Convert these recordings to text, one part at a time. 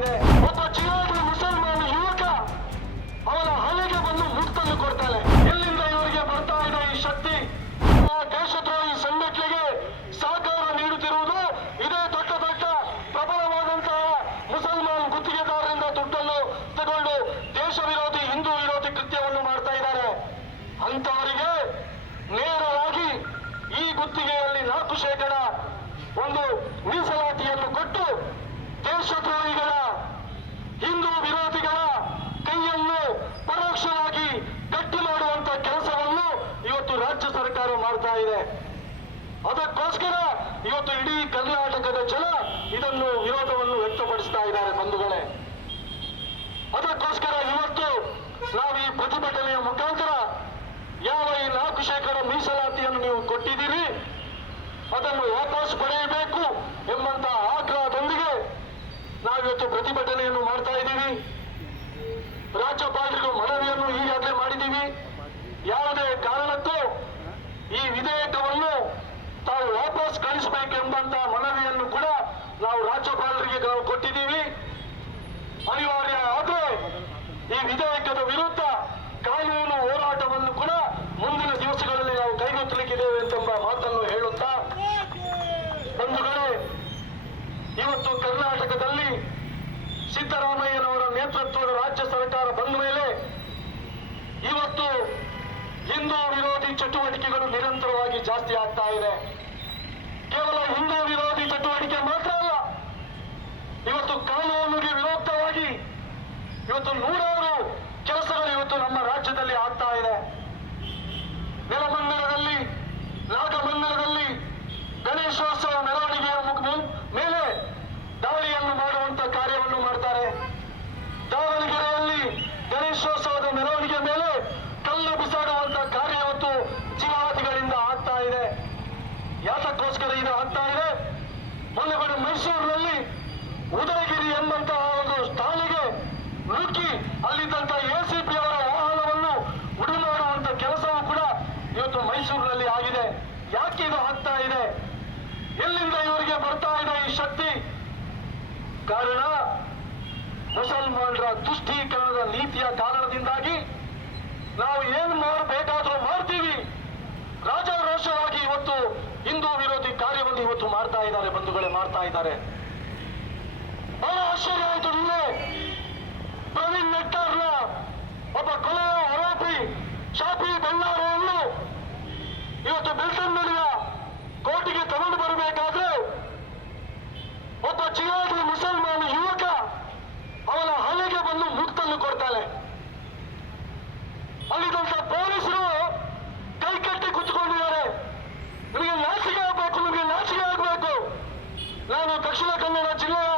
ಇದೆ. ಒಬ್ಬ ಜಿಹಾದಿ ಮುಸಲ್ಮಾನ ಯುವಕ ಅವನ ಹಣೆಗೆ ಬಂದು ಮುಟ್ಟನ್ನು ಕೊಡ್ತಾನೆ. ಎಲ್ಲಿಂದ ಇವರಿಗೆ ಬರ್ತಾ ಇದೆ ಈ ಶಕ್ತಿ? ಆ ದೇಶದ್ರೋಹಿ ಸಂಘಟನೆಗೆ ಸಹಕಾರ ನೀಡುತ್ತಿರುವುದು ಇದೇ ದೊಡ್ಡ ದೊಡ್ಡ ಪ್ರಬಲವಾದಂತಹ ಮುಸಲ್ಮಾನ್ ಗುತ್ತಿಗೆದಾರರಿಂದ ದುಡ್ಡನ್ನು ತಗೊಂಡು ದೇಶ ವಿರೋಧಿ ಹಿಂದೂ ವಿರೋಧಿ ಕೃತ್ಯವನ್ನು ಮಾಡ್ತಾ ಇದ್ದಾರೆ. ಅಂತವರಿಗೆ ನೇರವಾಗಿ ಈ ಗುತ್ತಿಗೆಯಲ್ಲಿ 4% ಒಂದು ಮೀಸಲಾತಿಯನ್ನು ಕೊಟ್ಟು ದೇಶದ್ರೋಹಿಗಳ ಹಿಂದೂ ವಿರೋಧಿಗಳ ಕೈಯನ್ನು ಪರೋಕ್ಷವಾಗಿ ಗಟ್ಟಿ ಮಾಡುವಂತ ಕೆಲಸವನ್ನು ಇವತ್ತು ರಾಜ್ಯ ಸರ್ಕಾರ ಮಾಡ್ತಾ ಇದೆ. ಅದಕ್ಕೋಸ್ಕರ ಇವತ್ತು ಇಡೀ ಕರ್ನಾಟಕದ ಜನ ಇದನ್ನು ವಿರೋಧವನ್ನು ವ್ಯಕ್ತಪಡಿಸ್ತಾ ಇದ್ದಾರೆ ಬಂಧುಗಳೇ. ಅದಕ್ಕೋಸ್ಕರ ಇವತ್ತು ನಾವು ಈ ಪ್ರತಿಭಟನೆಯ ಮುಖಾಂತರ ಯಾವ ಈ 4% ಮೀಸಲಾತಿಯನ್ನು ನೀವು ಕೊಟ್ಟಿದ್ದೀರಿ ಅದನ್ನು ವಾಪಸ್ ಪಡೆಯಬೇಕು ಎಂಬಂತ ಆಗ್ರಹದೊಂದಿಗೆ ನಾವಿವತ್ತು ಪ್ರತಿಭಟನೆಯನ್ನು ಮಾಡ್ತಾ ಇದ್ದೀವಿ. ರಾಜ್ಯಪಾಲರಿಗೂ ಮನವಿಯನ್ನು ಈಗಾಗಲೇ ಮಾಡಿದ್ದೀವಿ. ಯಾವುದೇ ಕಾರಣಕ್ಕೂ ಈ ವಿಧೇಯಕವನ್ನು ತಾವು ವಾಪಸ್ ಕಳಿಸಬೇಕೆಂಬಂತ ಮನವಿಯನ್ನು ಕೂಡ ನಾವು ರಾಜ್ಯಪಾಲರಿಗೆ ನಾವು ಕೊಟ್ಟಿದ್ದೀವಿ. ಅನಿವಾರ್ಯ ಆದರೆ ಈ ವಿಧೇಯಕದ ವಿರುದ್ಧ ಕಾನೂನು ಹೋರಾಟವನ್ನು ಕೂಡ ಮುಂದಿನ ದಿವಸಗಳಲ್ಲಿ ನಾವು ಕೈಗೊಳ್ಳಲಿಕ್ಕಿದ್ದೇವೆ ಎಂಬ ಮಾತನ್ನು ಹೇಳುತ್ತಾ, ಬಂಧುಗಳೇ, ಇವತ್ತು ಕರ್ನಾಟಕದಲ್ಲಿ ಸಿದ್ದರಾಮಯ್ಯನವರ ನೇತೃತ್ವದ ರಾಜ್ಯ ಸರ್ಕಾರ ಬಂದ ಮೇಲೆ ಇವತ್ತು ಹಿಂದೂ ವಿರೋಧಿ ಚಟುವಟಿಕೆಗಳು ನಿರಂತರವಾಗಿ ಜಾಸ್ತಿ ಆಗ್ತಾ ಇದೆ. ಕೇವಲ ಹಿಂದೂ ವಿರೋಧಿ ಚಟುವಟಿಕೆ ಮಾತ್ರ ಅಲ್ಲ, ಇವತ್ತು ಕಾನೂನಿಗೆ ವಿರೋಧವಾಗಿ ಇವತ್ತು ನೂರಾರು ಕೆಲಸಗಳು ಇವತ್ತು ನಮ್ಮ ರಾಜ್ಯದಲ್ಲಿ ಆಗ್ತಾ ಇದೆ. ನೆಲಮಂಗಲದಲ್ಲಿ, ನಾಗಮಂಗಲದಲ್ಲಿ ಗಣೇಶೋತ್ಸವ ಮೆರವಣಿಗೆಯ ಮೇಲೆ ದಾಳಿಯನ್ನು ಮಾಡುವಂತ ಕಾರ್ಯವನ್ನು ಮಾಡ್ತಾರೆ. ದಾವಣಗೆರೆಯಲ್ಲಿ ಗಣೇಶೋತ್ಸವದ ಮೆರವಣಿಗೆ ಮೇಲೆ ಕಲ್ಲು ಬಿಸಾಡುವಂತ ಕಾರ್ಯ ಇವತ್ತು ಜಿಹಾದಿಗಳಿಂದ ಆಗ್ತಾ ಇದೆ. ಯಾತಕ್ಕೋಸ್ಕರ ಇದು ಆಗ್ತಾ ಇದೆ? ಮೊನ್ನೆ ಮೈಸೂರಿನಲ್ಲಿ ಉದಯಗಿರಿ ಎಂಬಂತಹ ಒಂದು ಸ್ಥಾನಿಗೆ ನುಗ್ಗಿ ಅಲ್ಲಿದ್ದಂತ ACP ಅವರ ವಾಹನವನ್ನು ಉಡಿ ಮಾಡುವಂತ ಕೆಲಸವೂ ಕೂಡ ಇವತ್ತು ಮೈಸೂರಿನಲ್ಲಿ ಆಗಿದೆ. ಯಾಕೆ ಇದು ಆಗ್ತಾ ಇದೆ? ಎಲ್ಲಿಂದ ಇವರಿಗೆ ಬರ್ತಾ ಇದೆ ಈ ಶಕ್ತಿ? ಕಾರಣ ಮುಸಲ್ಮಾನರ ತುಷ್ಟೀಕರಣದ ನೀತಿಯ ಕಾರಣದಿಂದಾಗಿ ನಾವು ಏನು ಮಾಡಬೇಕಾದ್ರೂ ಮಾಡ್ತೀವಿ, ರಾಜಾರೋಷವಾಗಿ ಇವತ್ತು ಹಿಂದೂ ವಿರೋಧಿ ಕಾರ್ಯವನ್ನು ಇವತ್ತು ಮಾಡ್ತಾ ಇದ್ದಾರೆ ಬಂಧುಗಳೇ, ಮಾಡ್ತಾ ಇದ್ದಾರೆ. ಬಹಳ ಆಶ್ಚರ್ಯ ಆಯಿತು. ನಿನ್ನೆ ಪ್ರವೀಣ್ ನೆಟ್ಟಾರ್ನ ಒಬ್ಬ ಕೊಲೆಯ ಆರೋಪಿ ಶಾಫಿ ಬಳ್ಳಾರಿಯನ್ನು ಇವತ್ತು ಬೆಳ್ತಂಗಡಿಯ ಕೋರ್ಟಿಗೆ ತಗೊಂಡು ಬರಬೇಕಾದ್ರೆ ಒಬ್ಬ ಜಿಹಾದಿ ಮುಸಲ್ಮಾನ ಯುವಕ ಅವನ ಹಣೆಗೆ ಬಂದು ಮುಟ್ಟನ್ನು ಕೊಡ್ತಾನೆ. ಅಲ್ಲಿದ್ದಂತ ಪೊಲೀಸರು ಕೈಕಟ್ಟಿ ಕುತ್ಕೊಂಡಿದ್ದಾರೆ. ನಿಮಗೆ ನಾಚಿಕೆ ಆಗಬೇಕು, ನಿಮಗೆ ನಾಚಿಕೆ ಆಗಬೇಕು. ನಾನು ದಕ್ಷಿಣ ಕನ್ನಡ ಜಿಲ್ಲೆಯ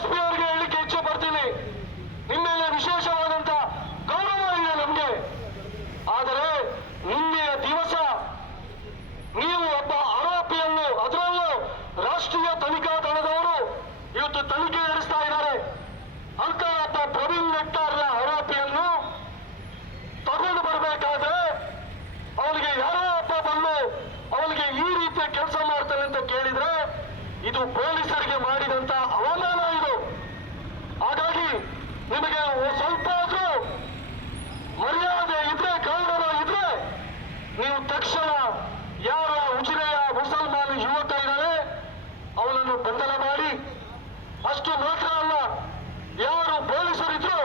SP ಅವರಿಗೆ ಹೇಳಲಿಕ್ಕೆ ಇಚ್ಛೆ ಪಡ್ತೀನಿ, ನಿಮ್ಮ ಮೇಲೆ ವಿಶೇಷವಾದಂತ ಗೌರವ ಇದೆ ನಮಗೆ. ಆದರೆ ನಿನ್ನೆಯ ದಿವಸ ನೀವು ಒಬ್ಬ ಆರೋಪಿಯನ್ನು, ಅದರಲ್ಲೂ ರಾಷ್ಟ್ರೀಯ ತನಿಖಾ ದಳದವರು ಇವತ್ತು ತನಿಖೆ ನಡೆಸ್ತಾ ಇದ್ದಾರೆ, ಅಂತ ಒಬ್ಬ ಪ್ರವೀಣ್ ನೆಟ್ಟಾರ್ನ ಆರೋಪಿಯನ್ನು ತಗೊಂಡು ಬರಬೇಕಾದ್ರೆ ಅವನಿಗೆ ಯಾರೋ ಒಬ್ಬ ಬಂದು ಅವನಿಗೆ ಈ ರೀತಿಯ ಕೆಲಸ ಮಾಡ್ತಾನೆ ಅಂತ ಕೇಳಿದ್ರೆ ಇದು ಪೊಲೀಸರಿಗೆ ಮಾಡಿದಂತ ಅವಮಾನ ಇದು. ಹಾಗಾಗಿ ನಿಮಗೆ ಸ್ವಲ್ಪ ಆದ್ರೂ ಮರ್ಯಾದೆ ಇದ್ರೆ, ಗೌರವ ಇದ್ರೆ ನೀವು ತಕ್ಷಣ ಯಾರ ಉಜಿರೆಯ ಮುಸಲ್ಮಾನ ಯುವಕ ಇದ್ದಾರೆ ಅವನನ್ನು ಬಂಧನ ಮಾಡಿ. ಅಷ್ಟು ಮಾತ್ರ ಅಲ್ಲ, ಯಾರು ಪೊಲೀಸರಿದ್ರು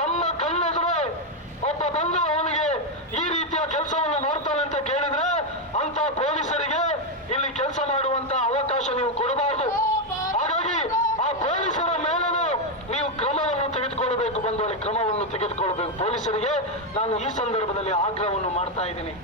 ತಮ್ಮ ಕಣ್ಣೆದುರೇ ಒಬ್ಬ ಬಂದು ಅವನಿಗೆ ಈ ರೀತಿಯ ಕೆಲಸವನ್ನು ಮಾಡ್ತಾನೆ ಅಂತ ಕೇಳಿದ್ರೆ ಅಂತ ಪೊಲೀಸರಿಗೆ ಇಲ್ಲಿ ಕೆಲಸ ಮಾಡುವಂತ ಅವಕಾಶ ನೀವು ಕೊಡಬಾರದು. ಹಾಗಾಗಿ ಆ ಪೊಲೀಸರ ಮೇಲೂ ನೀವು ಕ್ರಮವನ್ನು ತೆಗೆದುಕೊಳ್ಳಬೇಕು ಬಂಧುಗಳೇ, ಕ್ರಮವನ್ನು ತೆಗೆದುಕೊಳ್ಳಬೇಕು. ಪೊಲೀಸರಿಗೆ ನಾನು ಈ ಸಂದರ್ಭದಲ್ಲಿ ಆಗ್ರಹವನ್ನು ಮಾಡ್ತಾ ಇದ್ದೀನಿ.